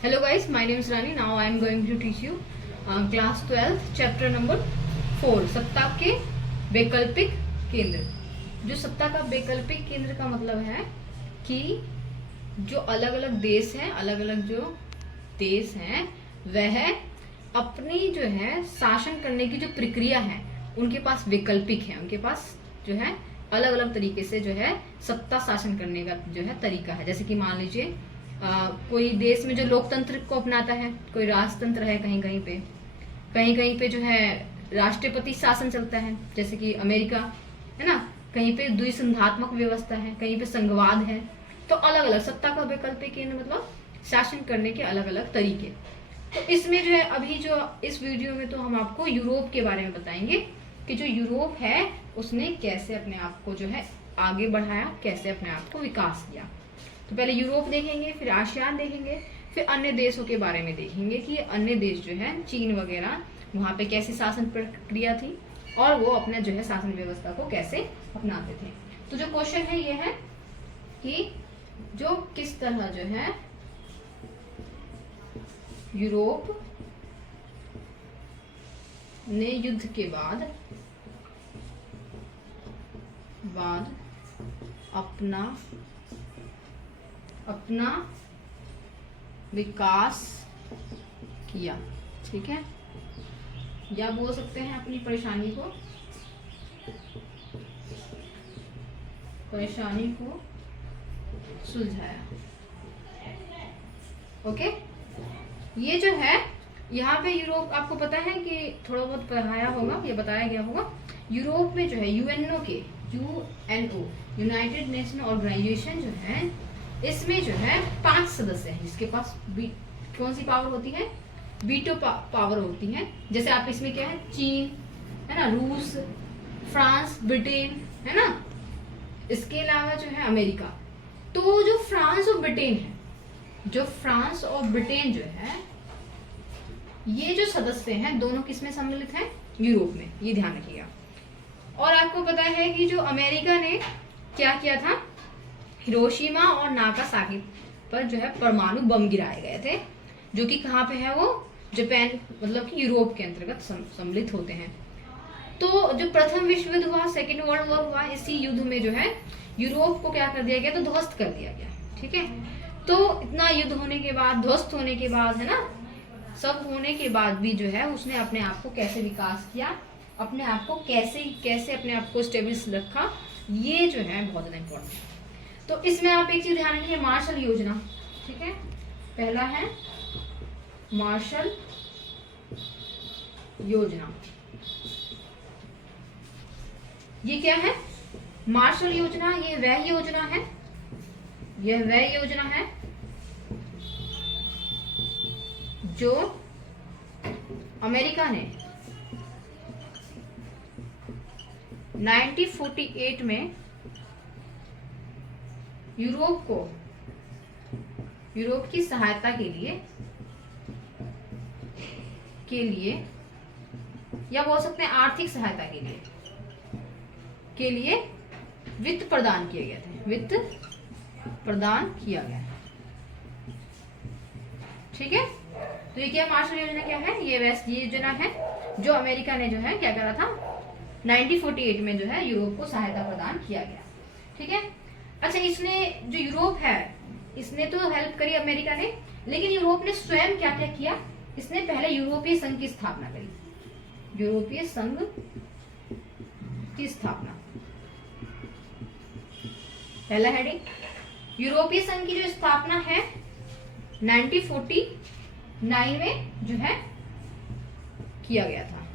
Hello guys, my name is Rani. Now I am going to teach you class 12 chapter number 4 सत्ता के वैकल्पिक केंद्र। जो सत्ता का वैकल्पिक केंद्र का मतलब है कि जो अलग अलग देश हैं, अलग अलग जो देश हैं वह अपनी जो है शासन करने की जो प्रक्रिया है उनके पास वैकल्पिक है, उनके पास जो है अलग अलग तरीके से जो है सत्ता शासन करने का जो है तरीका है। जैसे कि मान लीजिए कोई देश में जो लोकतंत्र को अपनाता है, कोई राजतंत्र है, कहीं कहीं पे जो है राष्ट्रपति शासन चलता है, जैसे कि अमेरिका है ना, कहीं पे द्विसंधात्मक व्यवस्था है, कहीं पे संघवाद है। तो अलग अलग सत्ता का वैकल्पिक केंद्र मतलब शासन करने के अलग अलग तरीके। तो इसमें जो है अभी जो इस वीडियो में तो हम आपको यूरोप के बारे में बताएंगे कि जो यूरोप है उसने कैसे अपने आप को जो है आगे बढ़ाया, कैसे अपने आप को विकास किया। तो पहले यूरोप देखेंगे, फिर आसियान देखेंगे, फिर अन्य देशों के बारे में देखेंगे कि अन्य देश जो है चीन वगैरह वहाँ पे कैसी शासन प्रक्रिया थी और वो अपने जो है शासन व्यवस्था को कैसे अपनाते थे। तो जो क्वेश्चन है ये है कि जो किस तरह जो है यूरोप ने युद्ध के बाद अपना विकास किया, ठीक है, या बोल सकते हैं अपनी परेशानी को सुलझाया। ओके, ये जो है यहाँ पे यूरोप आपको पता है कि थोड़ा बहुत पढ़ाया होगा, ये बताया गया होगा। यूरोप में जो है यूएनओ यूनाइटेड नेशन ऑर्गेनाइजेशन जो है इसमें जो है 5 सदस्य हैं जिसके पास कौन सी पावर होती है, वीटो पावर होती है। जैसे आप इसमें क्या है, चीन है ना, रूस, फ्रांस, ब्रिटेन है ना, इसके अलावा जो है अमेरिका। तो जो फ्रांस और ब्रिटेन जो है ये जो सदस्य हैं दोनों किसमें सम्मिलित हैं, यूरोप में, ये ध्यान रखिएगा। और आपको पता है कि जो अमेरिका ने क्या किया था, हिरोशिमा और नागासाकी पर जो है परमाणु बम गिराए गए थे, जो कि कहाँ पे है, वो जापान मतलब कि यूरोप के अंतर्गत सम्मिलित होते हैं। तो जो प्रथम विश्व युद्ध हुआ, सेकेंड वर्ल्ड वॉर हुआ, इसी युद्ध में जो है यूरोप को क्या कर दिया गया, तो ध्वस्त कर दिया गया, ठीक है। तो इतना युद्ध होने के बाद, ध्वस्त होने के बाद है ना, सब होने के बाद भी जो है उसने अपने आप को कैसे विकास किया, अपने आप को कैसे अपने आप को स्टेबल रखा, ये जो है बहुत ज्यादा इम्पोर्टेंट है। तो इसमें आप एक चीज ध्यान रखिए, मार्शल योजना, ठीक है। पहला है मार्शल योजना। ये क्या है, मार्शल योजना, ये वह योजना है जो अमेरिका ने 1948 में यूरोप की सहायता के लिए या बोल सकते हैं आर्थिक सहायता के लिए वित्त प्रदान किया गया, ठीक है। तो ये क्या मार्शल योजना क्या है, ये योजना है जो अमेरिका ने जो है क्या करा था, 1948 में जो है यूरोप को सहायता प्रदान किया गया, ठीक है। अच्छा, इसने जो यूरोप है इसने तो हेल्प करी अमेरिका ने, लेकिन यूरोप ने स्वयं क्या क्या किया, इसने पहले यूरोपीय संघ की स्थापना करी, यूरोपीय संघ की स्थापना। पहला हेडिंग, यूरोपीय संघ की जो स्थापना है 1949 में जो है किया गया था,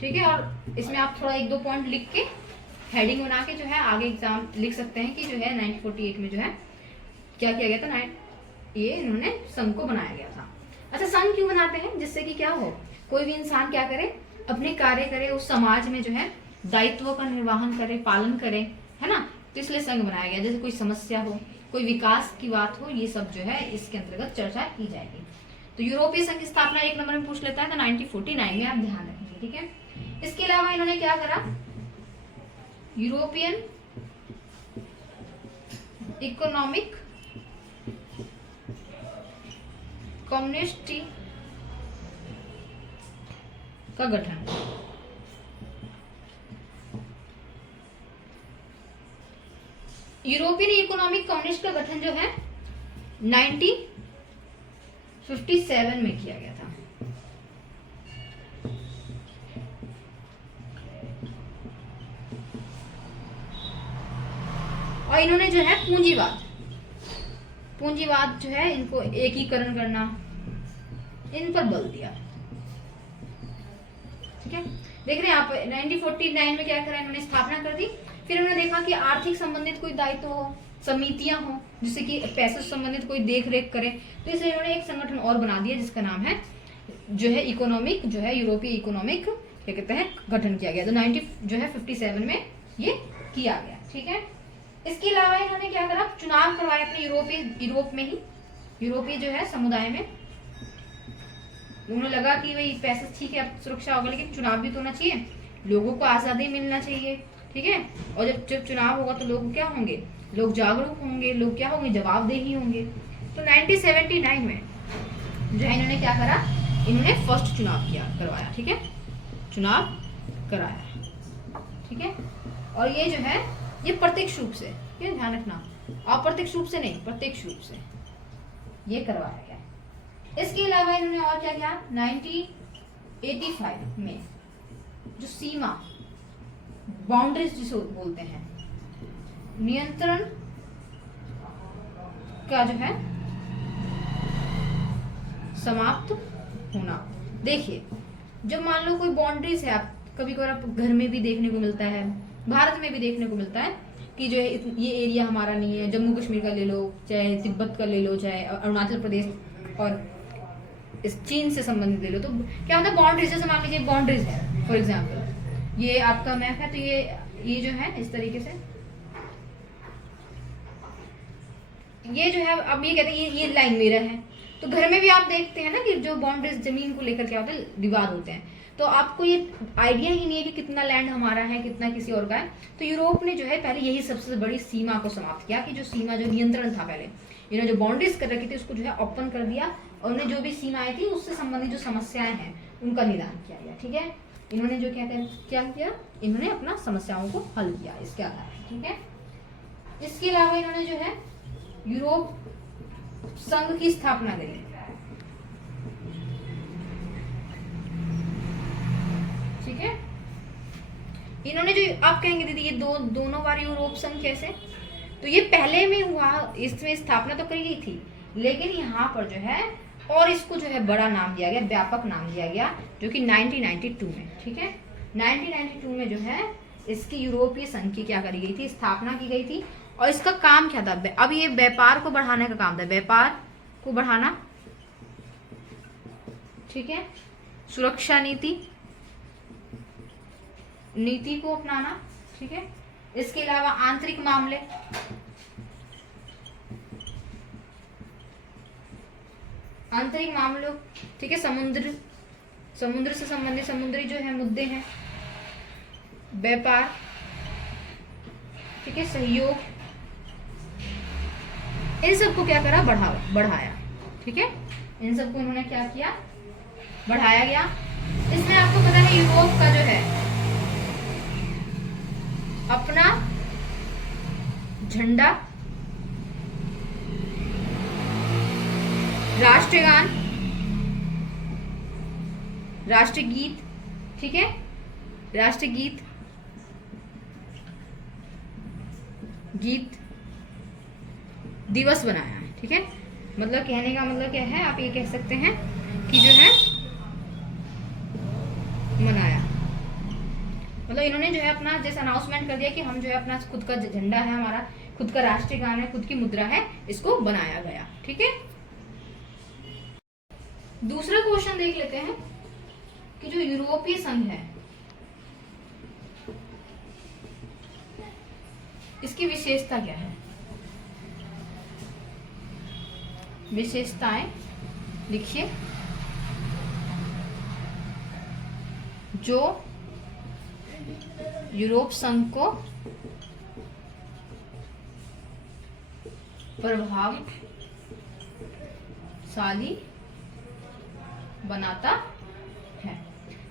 ठीक है। और इसमें आप थोड़ा 1-2 पॉइंट लिख के हेडिंग बना के जो है आगे एग्जाम लिख सकते हैं कि जो है 1948 में जो है क्या किया गया था, ये इन्होंने संघ को बनाया गया था। अच्छा, संघ क्यों बनाते हैं, जिससे कि क्या हो, कोई भी इंसान क्या करे, अपने कार्य करे, उस समाज में जो है दायित्वों का निर्वहन करे, पालन करे, है ना। तो इसलिए संघ बनाया गया, जैसे कोई समस्या हो, कोई विकास की बात हो, ये सब जो है इसके अंतर्गत चर्चा की जाएगी। तो यूरोपीय संघ की स्थापना 1 नंबर में पूछ लेता है, तो 1949 में आप ध्यान रखेंगे, ठीक है। इसके अलावा इन्होंने क्या करा, यूरोपियन इकोनॉमिक कम्युनिस्ट का गठन। यूरोपियन इकोनॉमिक कम्युनिस्ट का गठन जो है 1957 में किया गया था। और इन्होंने जो है पूंजीवाद जो है, इनको एकीकरण करना, इन पर बल दिया। ठीक है, देख रहे हैं आप 1949 में क्या करा, इन्होंने स्थापना कर दी। फिर उन्होंने देखा कि आर्थिक संबंधित कोई दायित्व हो, समितियां हो, जिससे कि पैसे से संबंधित कोई देख रेख करे, तो इसलिए इन्होंने एक संगठन और बना दिया जिसका नाम है जो है इकोनॉमिक, जो है यूरोपीय इकोनॉमिक क्या कहते हैं गठन किया गया। तो 57 में ये किया गया। ठीक है, इसके अलावा इन्होंने क्या करा, चुनाव करवाए अपने यूरोप में ही, यूरोपीय जो है समुदाय में। उन्हें लगा कि भाई पैसे ठीक है अब सुरक्षा होगा, लेकिन चुनाव भी तो होना चाहिए, लोगों को आजादी मिलना चाहिए। ठीक है, और जब चुनाव होगा तो लोग क्या होंगे, लोग जागरूक होंगे, लोग क्या होंगे, जवाबदेही होंगे। तो 1979 में जो है इन्होंने क्या करा, इन्होंने फर्स्ट चुनाव करवाया। ठीक है, चुनाव कराया। ठीक है, और ये जो है ये प्रत्यक्ष रूप से, ये ध्यान रखना, अप्रत्यक्ष रूप से नहीं, प्रत्यक्ष रूप से ये करवाया गया। इसके अलावा इन्होंने और क्या किया, 1985 में जो सीमा, बाउंड्रीज जिसे बोलते हैं, नियंत्रण का जो है समाप्त होना। देखिए, जब मान लो कोई बाउंड्रीज है, आप कभी कभार घर में भी देखने को मिलता है, भारत में भी देखने को मिलता है कि जो है ये एरिया हमारा नहीं है। जम्मू कश्मीर का ले लो, चाहे तिब्बत का ले लो, चाहे अरुणाचल प्रदेश और इस चीन से संबंधित ले लो, तो क्या होता है बाउंड्रीज, जैसे मान लीजिए बाउंड्रीज है, फॉर एग्जाम्पल ये आपका मैप है, तो ये जो है इस तरीके से, ये जो है अब ये कहते हैं ये लाइन मेरा है। तो घर में भी आप देखते हैं ना कि जो बाउंड्रीज जमीन को लेकर क्या होता है, विवाद होते हैं। तो आपको ये आइडिया ही नहीं है कि कितना लैंड हमारा है, कितना किसी और का है। तो यूरोप ने जो है पहले यही सबसे बड़ी सीमा को समाप्त किया, कि जो सीमा, जो नियंत्रण था पहले, इन्होंने जो बाउंड्रीज कर रखी थी उसको जो है ओपन कर दिया, और उन्हें जो भी सीमाएं थी उससे संबंधित जो समस्याएं हैं उनका निदान किया गया। ठीक है, इन्होंने जो क्या किया, इन्होंने अपना समस्याओं को हल किया इसके आधार पर। ठीक है, इसके अलावा इन्होंने जो है यूरोप संघ की स्थापना करी। ठीक है, इन्होंने जो, आप कहेंगे दीदी ये दोनों बार यूरोप संघ कैसे, तो ये पहले में हुआ, इसमें स्थापना तो करी गई थी, लेकिन यहाँ पर जो है और इसको जो है बड़ा नाम दिया गया, व्यापक नाम दिया गया, जो कि 1992 में। ठीक है, 1992 में जो है इसकी यूरोपीय संघ की क्या करी गई थी, स्थापना की गई थी। और इसका काम क्या था, अब ये व्यापार को बढ़ाने का काम था, व्यापार को बढ़ाना। ठीक है, सुरक्षा नीति को अपनाना। ठीक है, इसके अलावा आंतरिक मामले, ठीक है, समुद्र से संबंधित समुद्री जो है मुद्दे हैं, व्यापार, ठीक है, सहयोग, इन सबको क्या करा, बढ़ाया। ठीक है, इन सबको उन्होंने क्या किया, बढ़ाया गया। इसमें आपको पता है यूरोप का जो है अपना झंडा, राष्ट्रगान, राष्ट्रगीत, ठीक है, राष्ट्रगीत, गीत दिवस बनाया है। ठीक है, मतलब कहने का मतलब क्या है, आप ये कह सकते हैं कि जो है मनाया, मतलब इन्होंने जो है अपना जैसे अनाउंसमेंट कर दिया कि हम जो है अपना खुद का झंडा है, हमारा खुद का राष्ट्रीय गान है, खुद की मुद्रा है, इसको बनाया गया। ठीक है, दूसरा क्वेश्चन देख लेते हैं कि जो यूरोपीय संघ है इसकी विशेषता क्या है। विशेषताएं लिखिए। जो यूरोप संघ को प्रभावशाली बनाता है।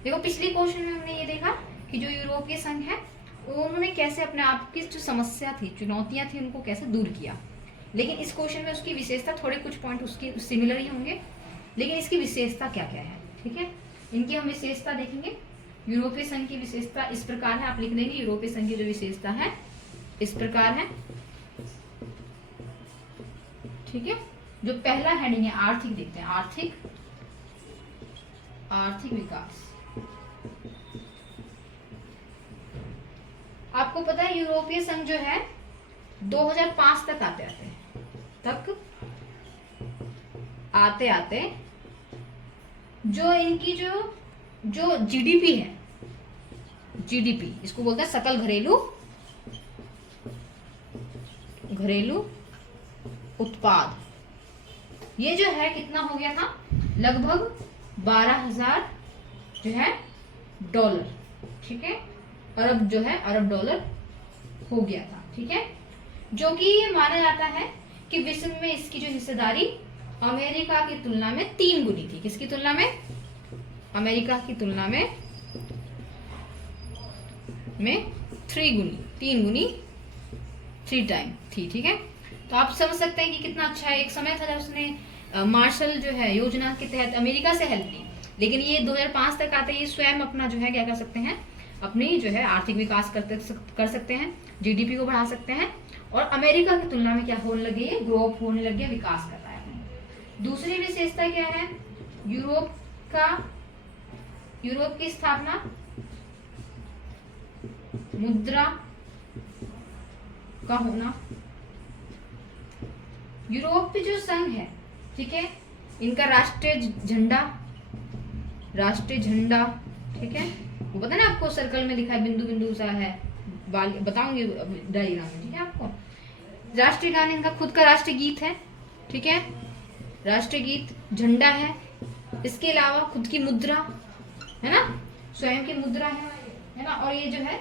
देखो पिछले क्वेश्चन में हमने ये देखा कि जो यूरोपीय संघ है उन्होंने कैसे अपने आप की जो समस्या थी, चुनौतियां थी, उनको कैसे दूर किया। लेकिन इस क्वेश्चन में उसकी विशेषता, थोड़े कुछ पॉइंट उसके सिमिलर ही होंगे, लेकिन इसकी विशेषता क्या क्या है, ठीक है, इनकी हम विशेषता देखेंगे। यूरोपीय संघ की विशेषता इस प्रकार है, आप लिख देंगे यूरोपीय संघ की जो विशेषता है इस प्रकार है, ठीक है। जो पहला हेडिंग है आर्थिक, देखते हैं आर्थिक विकास। आपको पता है यूरोपीय संघ जो है 2005 तक आते आते जो इनकी जो जीडीपी है, जीडीपी इसको बोलते हैं सकल घरेलू उत्पाद, ये जो है कितना हो गया था, लगभग 12,000 जो है डॉलर, ठीक है, अरब डॉलर हो गया था, ठीक है। जो कि ये माना जाता है कि विश्व में इसकी जो हिस्सेदारी अमेरिका की तुलना में 3 गुनी थी। किसकी तुलना में? अमेरिका की तुलना में 3 गुनी 3 टाइम थी, ठीक है। तो आप समझ सकते हैं कि कितना अच्छा है। एक समय था जब उसने मार्शल जो है योजना के तहत अमेरिका से हेल्प ली, लेकिन ये 2005 तक आते ही स्वयं अपना जो है क्या कर सकते हैं, अपनी जो है आर्थिक विकास कर सकते हैं, जीडीपी को बढ़ा सकते हैं, और अमेरिका की तुलना में क्या होने लगे, ये ग्रो अप होने लगे, विकास कर रहा है। दूसरी विशेषता क्या है, यूरोप की स्थापना, मुद्रा का होना। यूरोप जो संघ है, ठीक है, इनका राष्ट्रीय झंडा, ठीक है, वो पता ना आपको, सर्कल में लिखा है, बिंदु बिंदु सा है, बताऊंगी डायग्राम में, ठीक है आपको। राष्ट्रीय गान इनका खुद का राष्ट्रीय गीत है, ठीक है, राष्ट्रीय गीत, झंडा है, इसके अलावा खुद की मुद्रा है ना, स्वयं की मुद्रा है ना, और ये जो है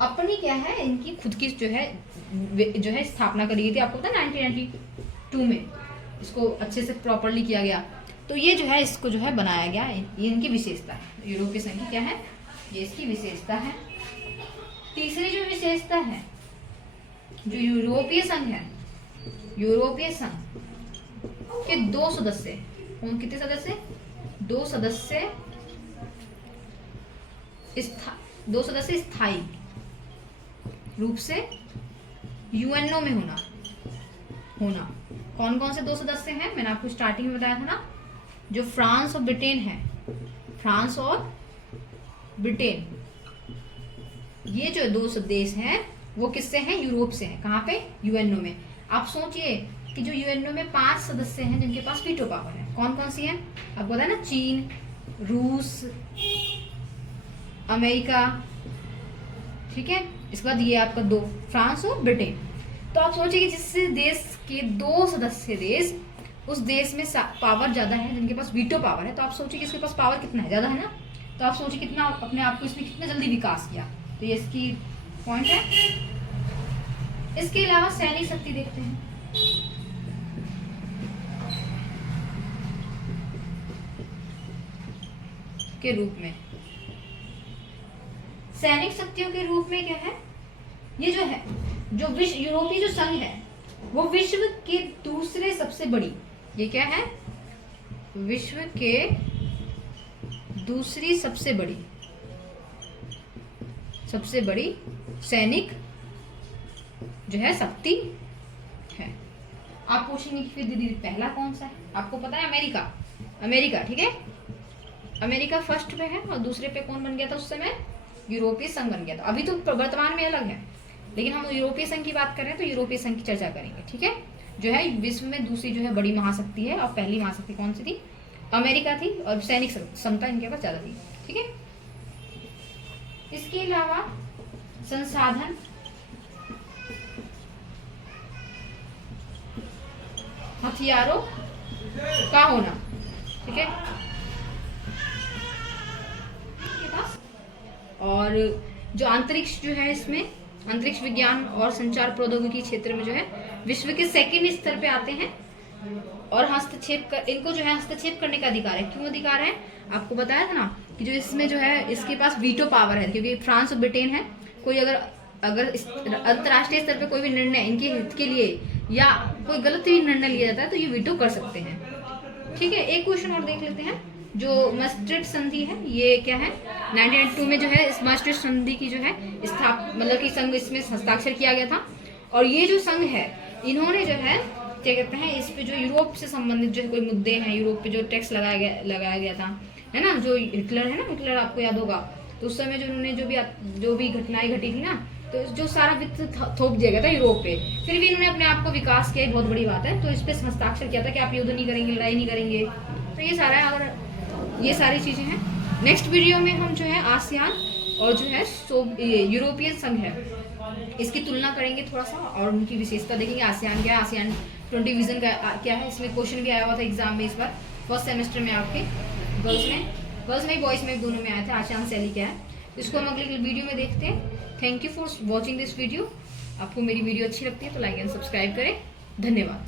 अपनी क्या है, इनकी खुद की जो है स्थापना करी गई थी, आपको पता है 1992 में इसको अच्छे से प्रॉपरली किया गया। तो ये जो है इसको जो है बनाया गया, ये इनकी विशेषता है। यूरोपीय संघ की क्या है, ये इसकी विशेषता है। तीसरी जो विशेषता है, जो यूरोपीय संघ है, यूरोपीय संघ के 2 सदस्य, कितने सदस्य, 2 सदस्य स्थायी रूप से यूएनओ में होना। कौन कौन से 2 सदस्य हैं, मैंने आपको स्टार्टिंग में बताया था ना, जो फ्रांस और ब्रिटेन है, फ्रांस और ब्रिटेन, ये जो 2 देश हैं वो किससे हैं, यूरोप से हैं। कहाँ पे, यूएनओ में। आप सोचिए कि जो यूएनओ में 5 सदस्य हैं जिनके पास वीटो पावर है, कौन कौन सी हैं, आपको पता है ना, चीन, रूस, अमेरिका, ठीक है, इसके बाद ये आपका 2, फ्रांस और ब्रिटेन। तो आप सोचिए कि जिस देश के 2 सदस्य देश, उस देश में पावर ज्यादा है, जिनके पास वीटो पावर है, तो आप सोचिए कि इसके पास पावर कितना है, ज्यादा है ना। तो आप सोचिए कितना अपने आप को इसने कितना जल्दी विकास किया। तो ये इसकी पॉइंट है। इसके अलावा सैनिक शक्ति देखते हैं। के रूप में, सैनिक शक्तियों के रूप में क्या है, ये जो है, जो विश्व यूरोपीय जो संघ है वो विश्व के दूसरे सबसे बड़ी, ये क्या है, विश्व के दूसरी सबसे बड़ी सैनिक जो है शक्ति है। आप पूछेंगे कि फिर दीदी पहला कौन सा है, आपको पता है अमेरिका, ठीक है, अमेरिका फर्स्ट पे है, और दूसरे पे कौन बन गया था उस समय, यूरोपीय संघ बन गया था। अभी तो वर्तमान में अलग है, लेकिन हम यूरोपीय संघ की बात कर रहे हैं तो यूरोपीय संघ की चर्चा करेंगे, ठीक है। जो है विश्व में दूसरी जो है बड़ी महाशक्ति है, और पहली महाशक्ति कौन सी थी, अमेरिका थी, और सैनिक क्षमता इनके पास ज्यादा थी, ठीक है। इसके अलावा संसाधन, हथियारों का होना, ठीक है, और जो अंतरिक्ष जो है, इसमें अंतरिक्ष विज्ञान और संचार प्रौद्योगिकी क्षेत्र में जो है विश्व के 2nd स्तर पे आते हैं। और इनको जो है हस्तक्षेप करने का अधिकार है। क्यों अधिकार है? आपको बताया था ना कि जो इसमें जो है इसके पास वीटो पावर है, क्योंकि फ्रांस और ब्रिटेन है। कोई अगर अंतर्राष्ट्रीय स्तर पे कोई भी निर्णय इनके हित के लिए या कोई गलत भी निर्णय लिया जाता है तो ये वीटो कर सकते हैं। ठीक है, एक क्वेश्चन और देख लेते हैं। जो maastricht संधि है ये क्या है? 1992 में जो है इस maastricht संधि की जो है मतलब कि संघ इसमें हस्ताक्षर किया गया था। और ये जो संघ है इन्होंने जो है क्या कहते हैं, इस पे जो यूरोप से संबंधित जो कोई मुद्दे हैं, यूरोप पे जो टैक्स लगाया गया था, है ना, जो हिटलर है ना, हिटलर आपको याद होगा, तो उस समय जो उन्होंने जो भी घटनाएं घटी थी ना, तो जो सारा वित्त थोप दिया गया था यूरोप पे, फिर भी इन्होंने अपने आप को विकास किया, बहुत बड़ी बात है। तो इस पे हस्ताक्षर किया था कि आप युद्ध नहीं करेंगे, लड़ाई नहीं करेंगे। तो ये सारा और ये सारी चीजें हैं। नेक्स्ट वीडियो में हम जो है आसियान और जो है यूरोपियन संघ है इसकी तुलना करेंगे थोड़ा सा, और उनकी विशेषता देखेंगे। आसियान क्या है, आसियान 20 विजन क्या है, इसमें क्वेश्चन भी आया हुआ था एग्जाम में इस बार फर्स्ट सेमेस्टर में आपके गर्ल्स में बॉयज में दोनों में आया था आसियान शैली क्या है। इसको हम अगले वीडियो में देखते हैं। Thank you for watching this video. आपको मेरी वीडियो अच्छी लगती है तो लाइक एंड सब्सक्राइब करें। धन्यवाद।